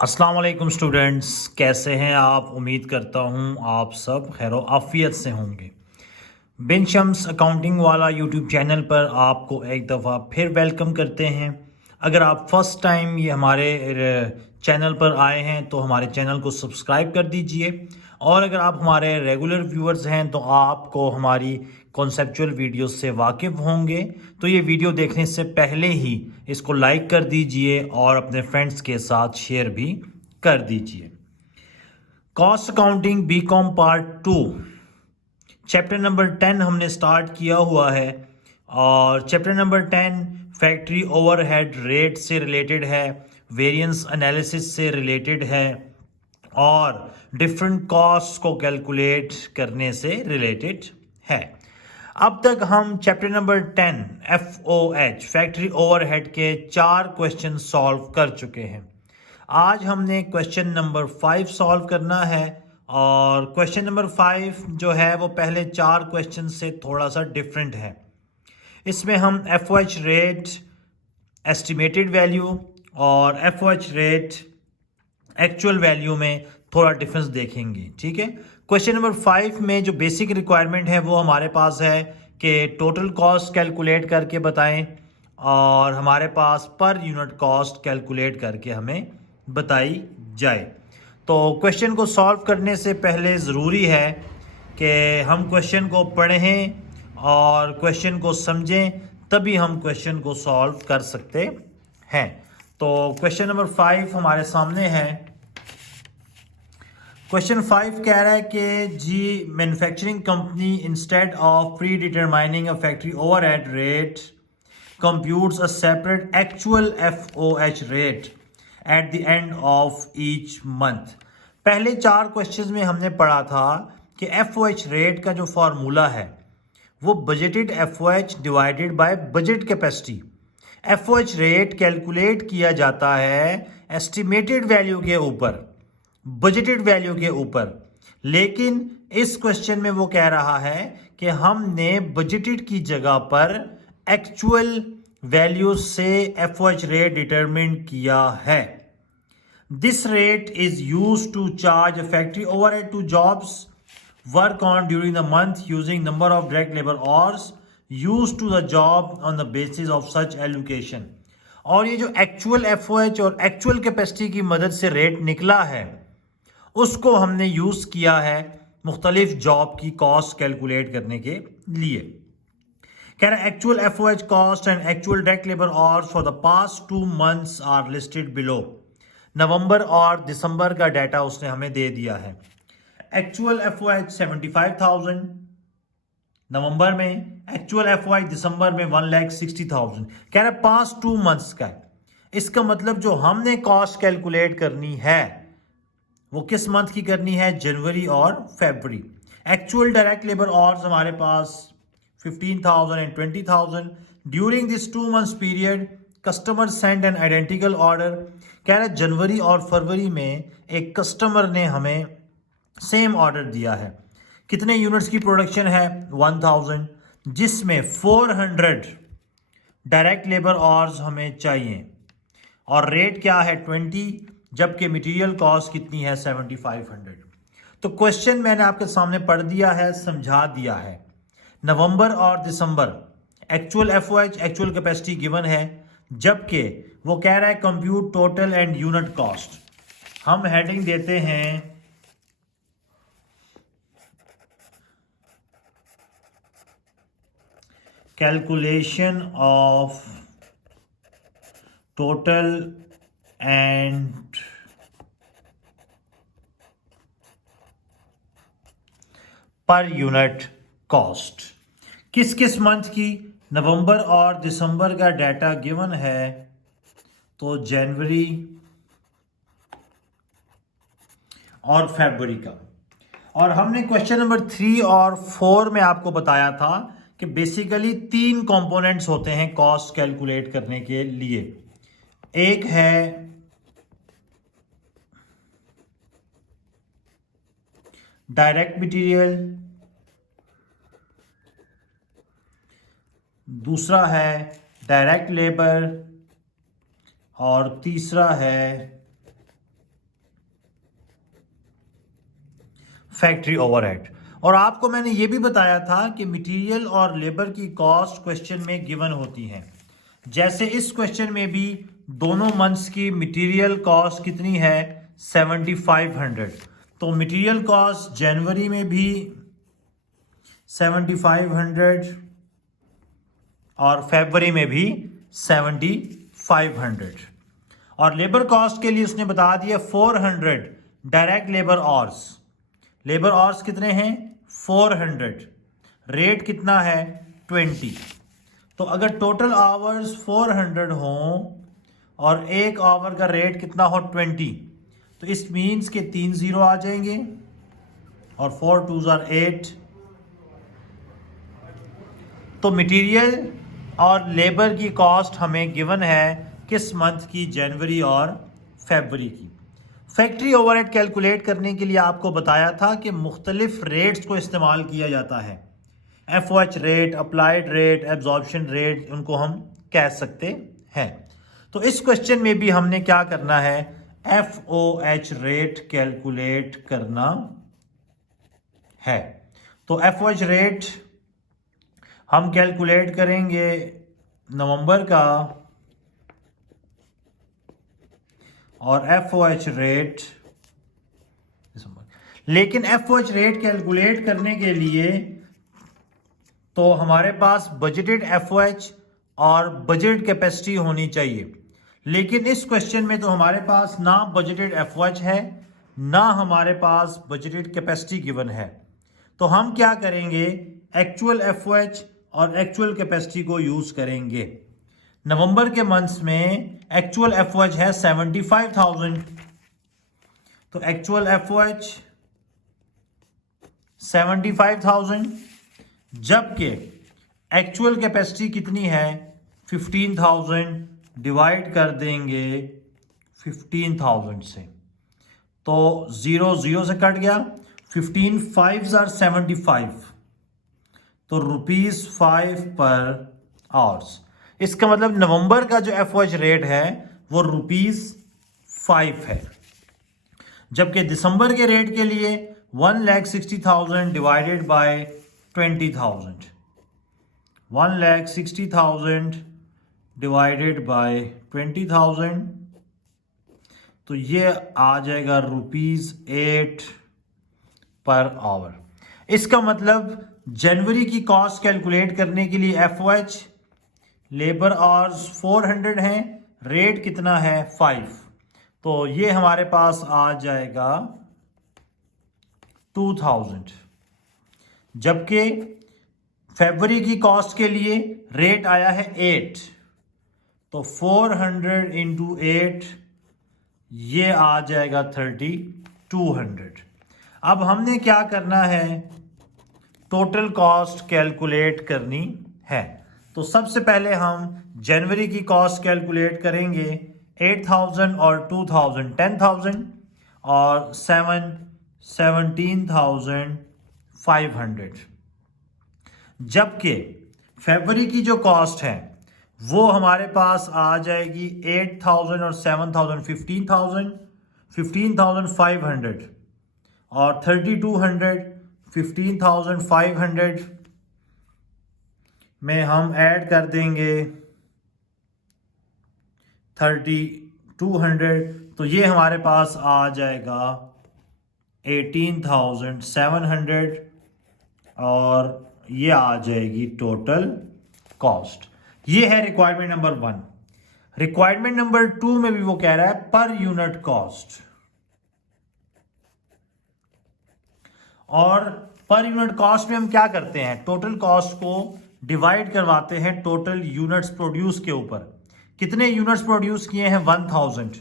अस्सलाम वालेकुम स्टूडेंट्स, कैसे हैं आप। उम्मीद करता हूं आप सब खैर आफियत से होंगे। बिन शम्स अकाउंटिंग वाला यूट्यूब चैनल पर आपको एक दफ़ा फिर वेलकम करते हैं। अगर आप फर्स्ट टाइम ये हमारे चैनल पर आए हैं तो हमारे चैनल को सब्सक्राइब कर दीजिए, और अगर आप हमारे रेगुलर व्यूअर्स हैं तो आपको हमारी कॉन्सेप्चुअल वीडियोस से वाकिफ़ होंगे। तो ये वीडियो देखने से पहले ही इसको लाइक कर दीजिए और अपने फ्रेंड्स के साथ शेयर भी कर दीजिए। Cost accounting BCom part 2 chapter number 10 हमने स्टार्ट किया हुआ है, और chapter number 10 factory overhead rate से रिलेटेड है, वेरिएंस एनालिसिस से रिलेटेड है, और डिफरेंट कॉस्ट को कैलकुलेट करने से रिलेटेड है। अब तक हम chapter number 10 FOH factory overhead के 4 क्वेश्चन सॉल्व कर चुके हैं। आज हमने क्वेश्चन नंबर 5 सॉल्व करना है, और क्वेश्चन नंबर 5 जो है वो पहले 4 क्वेश्चन से थोड़ा सा डिफरेंट है। इसमें हम FOH रेट, एस्टिमेटेड वैल्यू और FOH रेट एक्चुअल वैल्यू में थोड़ा डिफरेंस देखेंगे। ठीक है, क्वेश्चन नंबर 5 में जो बेसिक रिक्वायरमेंट है वो हमारे पास है कि टोटल कॉस्ट कैलकुलेट करके बताएं, और हमारे पास पर यूनिट कॉस्ट कैलकुलेट करके हमें बताई जाए। तो क्वेश्चन को सॉल्व करने से पहले ज़रूरी है कि हम क्वेश्चन को पढ़ें और क्वेश्चन को समझें, तभी हम क्वेश्चन को सॉल्व कर सकते हैं। तो क्वेश्चन नंबर 5 हमारे सामने है। क्वेश्चन 5 कह रहा है कि जी manufacturing company instead of predetermining a factory overhead rate computes a separate actual FOH rate at the end of each month. पहले 4 क्वेश्चंस में हमने पढ़ा था कि FOH रेट का जो फॉर्मूला है वो budgeted FOH divided by budget capacity. FOH rate calculate किया जाता है एस्टिमेटेड वैल्यू के ऊपर, बजटेड वैल्यू के ऊपर। लेकिन इस क्वेश्चन में वो कह रहा है कि हमने बजटेड की जगह पर एक्चुअल वैल्यू से FOH रेट डिटरमिन किया है। This rate is used to charge factory overhead to jobs work on during the month using number of direct labour hours used to the job on the basis of such allocation. और ये जो actual FOH और actual capacity की मदद से rate निकला है उसको हमने यूज किया है मुख्तलिफ जॉब की कॉस्ट कैलकुलेट करने के लिए। कह रहा है actual FOH cost and actual direct labour hours for the past 2 months are listed below. नवंबर और दिसंबर का डाटा उसने हमें दे दिया है। एक्चुअल FOH 75,000 नवंबर में, एक्चुअल FOH दिसंबर में 1,60,000। कह रहा है पास्ट 2 मंथ्स का। इसका मतलब जो हमने कॉस्ट कैलकुलेट करनी है वो किस मंथ की करनी है, जनवरी और फरवरी। एक्चुअल डायरेक्ट लेबर आवर्स हमारे पास 15,000 and 20,000। During this 2 months period customer send an identical order. कह रहा है जनवरी और फरवरी में एक कस्टमर ने हमें सेम ऑर्डर दिया है। कितने यूनिट्स की प्रोडक्शन है, 1000, जिसमें 400 डायरेक्ट लेबर आवर्स हमें चाहिए, और रेट क्या है 20, जबकि मटेरियल कॉस्ट कितनी है 7500। तो क्वेश्चन मैंने आपके सामने पढ़ दिया है, समझा दिया है। नवंबर और दिसंबर actual FOH actual capacity given है, जबकि वो कह रहा है compute total and unit cost. हम हेडिंग देते हैं calculation of total and per unit cost. किस किस मंथ की, नवंबर और दिसंबर का डाटा गिवन है, तो जनवरी और फरवरी का। और हमने क्वेश्चन नंबर 3 और 4 में आपको बताया था कि बेसिकली 3 कंपोनेंट्स होते हैं कॉस्ट कैलकुलेट करने के लिए। एक है डायरेक्ट मटेरियल, दूसरा है डायरेक्ट लेबर, और तीसरा है फैक्ट्री ओवरहेड। और आपको मैंने ये भी बताया था कि मटेरियल और लेबर की कॉस्ट क्वेश्चन में गिवन होती हैं। जैसे इस क्वेश्चन में भी दोनों मंथ्स की मटेरियल कॉस्ट कितनी है 7500। तो मटेरियल कॉस्ट जनवरी में भी 7500 और फरवरी में भी 7500। और लेबर कॉस्ट के लिए उसने बता दिया 400 direct labour hours. Labour hours कितने हैं 400। रेट कितना है 20। तो अगर टोटल आवर्स 400 हों और एक आवर का रेट कितना हो 20, तो इस मीन्स के 3 जीरो आ जाएंगे और 4 2 आर 8। तो मटेरियल और लेबर की कॉस्ट हमें गिवन है किस मंथ की, जनवरी और फरवरी की। फैक्ट्री ओवरहेड कैलकुलेट करने के लिए आपको बताया था कि मुख्तलिफ रेट्स को इस्तेमाल किया जाता है। FOH rate, applied rate, absorption rate, उनको हम कह सकते हैं। तो इस क्वेश्चन में भी हमने क्या करना है, FOH रेट कैलकुलेट करना है। तो FOH रेट हम कैलकुलेट करेंगे नवंबर का और FOH रेट दिसंबर। लेकिन FOH रेट कैलकुलेट करने के लिए तो हमारे पास बजटेड FOH और बजट कैपेसिटी होनी चाहिए। लेकिन इस क्वेश्चन में तो हमारे पास ना बजटेड FOH है ना हमारे पास बजटेड कैपेसिटी गिवन है। तो हम क्या करेंगे, एक्चुअल FOH और एक्चुअल कैपेसिटी को यूज करेंगे। नवंबर के मंथ्स में एक्चुअल FOH है 75,000। तो एक्चुअल FOH 75,000, जबकि एक्चुअल कैपेसिटी कितनी है 15,000, डिवाइड कर देंगे 15,000 से। तो 0 0 से कट गया, 15 5s are 75। तो ₹5 पर आवर्स। इसका मतलब नवंबर का जो FOH रेट है वो ₹5 है। जबकि दिसंबर के रेट के लिए 1,60,000 डिवाइडेड बाय 20,000, 1,60,000 डिवाइडेड बाय 20,000, तो ये आ जाएगा ₹8 पर आवर। इसका मतलब जनवरी की कॉस्ट कैलकुलेट करने के लिए FOH लेबर आवर्स 400 हैं, रेट कितना है 5, तो ये हमारे पास आ जाएगा 2000। जबकि फरवरी की कॉस्ट के लिए रेट आया है 8, तो 400 इंटू 8 ये आ जाएगा 3200। अब हमने क्या करना है, टोटल कॉस्ट कैलकुलेट करनी है। तो सबसे पहले हम जनवरी की कॉस्ट कैलकुलेट करेंगे। 8,000 और 2,000 10,000 और 17,500। जबकि फरवरी की जो कॉस्ट है वो हमारे पास आ जाएगी 8,000 और 7,000 15,500 और 3,200 15,500 में हम ऐड कर देंगे 3,200, तो ये हमारे पास आ जाएगा 18,700 और ये आ जाएगी टोटल कॉस्ट। ये है रिक्वायरमेंट नंबर 1। रिक्वायरमेंट नंबर 2 में भी वो कह रहा है पर यूनिट कॉस्ट, और पर यूनिट कॉस्ट में हम क्या करते हैं, टोटल कॉस्ट को डिवाइड करवाते हैं टोटल यूनिट्स प्रोड्यूस के ऊपर। कितने यूनिट्स प्रोड्यूस किए हैं 1000,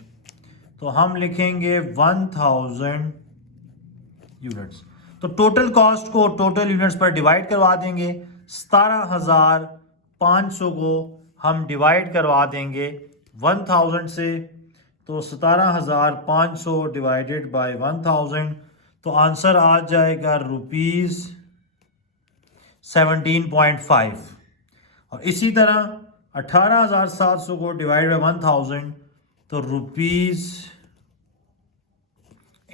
तो हम लिखेंगे 1000 यूनिट्स। तो टोटल कॉस्ट को टोटल यूनिट्स पर डिवाइड करवा देंगे। 17,500 को हम डिवाइड करवा देंगे 1000 से, तो 17,500 डिवाइडेड बाय 1000, तो आंसर आ जाएगा ₹17.5। और इसी तरह 18,700 को डिवाइड बाय 1000, तो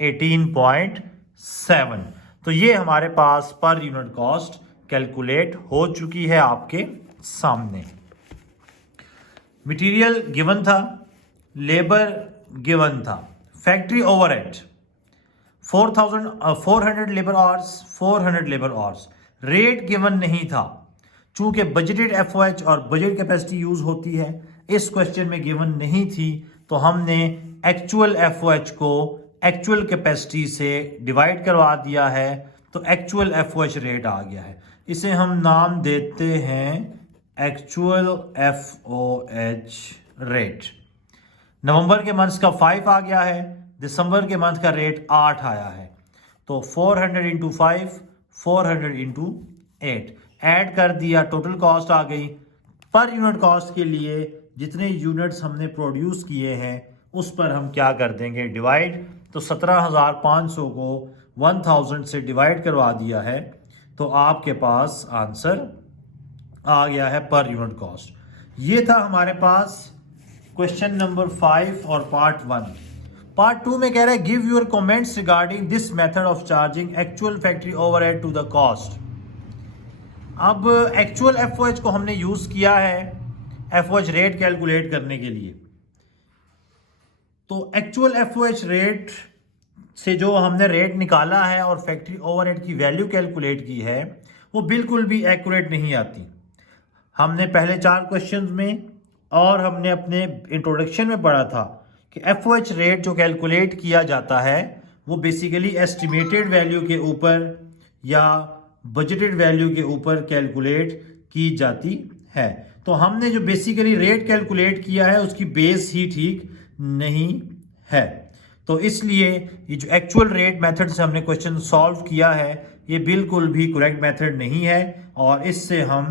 ₹18.7। तो ये हमारे पास पर यूनिट कॉस्ट कैलकुलेट हो चुकी है आपके सामने। मटेरियल गिवन था, लेबर गिवन था, factory overhead 400 labour hours, 400 labour hours, rate given नहीं था। चूंकि बजटेड एफओएच और बजट कैपेसिटी यूज होती है, इस क्वेश्चन में गिवन नहीं थी, तो हमने एक्चुअल एफओएच को एक्चुअल कैपेसिटी से डिवाइड करवा दिया है, तो एक्चुअल एफओएच रेट आ गया है। इसे हम नाम देते हैं एक्चुअल एफओएच रेट। नवंबर के मंथ का 5 आ गया है, दिसंबर के मंथ का रेट 8 आया है, तो 400 इंटू 5, 400 इंटू 8 ऐड कर दिया, टोटल कॉस्ट आ गई। पर यूनिट कॉस्ट के लिए जितने यूनिट्स हमने प्रोड्यूस किए हैं उस पर हम क्या कर देंगे, डिवाइड। तो 17,500 को 1000 से डिवाइड करवा दिया है, तो आपके पास आंसर आ गया है पर यूनिट कॉस्ट। ये था हमारे पास क्वेश्चन नंबर 5 और पार्ट 1। पार्ट 2 में कह रहा है give your comments regarding this method of charging actual factory overhead to the cost. अब एक्चुअल एफओएच को हमने यूज किया है एफओएच रेट कैलकुलेट करने के लिए। तो एक्चुअल एफओएच रेट से जो हमने रेट निकाला है और फैक्ट्री ओवरहेड की वैल्यू कैलकुलेट की है, वो बिल्कुल भी एक्यूरेट नहीं आती। हमने पहले 4 क्वेश्चंस में और हमने अपने इंट्रोडक्शन में पढ़ा था कि एफओएच रेट जो कैलकुलेट किया जाता है वो बेसिकली एस्टिमेटेड वैल्यू के ऊपर या बजटेड वैल्यू के ऊपर कैलकुलेट की जाती है। तो हमने जो बेसिकली रेट कैलकुलेट किया है उसकी बेस ही ठीक नहीं है, तो इसलिए ये जो एक्चुअल रेट मेथड से हमने क्वेश्चन सॉल्व किया है ये बिल्कुल भी करेक्ट मेथड नहीं है और इससे हम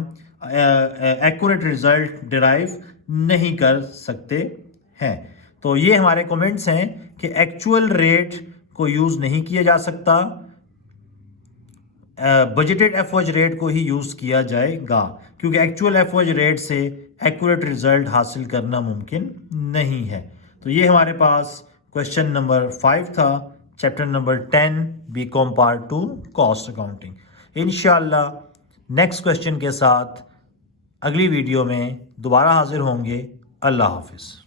एक्यूरेट रिजल्ट डिराइव नहीं कर सकते हैं। तो ये हमारे कमेंट्स हैं कि एक्चुअल रेट को यूज नहीं किया जा सकता, बजटेड एफओएच रेट को ही यूज किया जाएगा, क्योंकि एक्चुअल एफओएच रेट से एक्यूरेट रिजल्ट हासिल करना मुमकिन नहीं है। तो ये हमारे पास क्वेश्चन नंबर 5 था, chapter number 10 BCom part 2 cost accounting. इंशाल्लाह नेक्स्ट क्वेश्चन के साथ अगली वीडियो में दोबारा हाजिर होंगे। अल्लाह हाफिज़।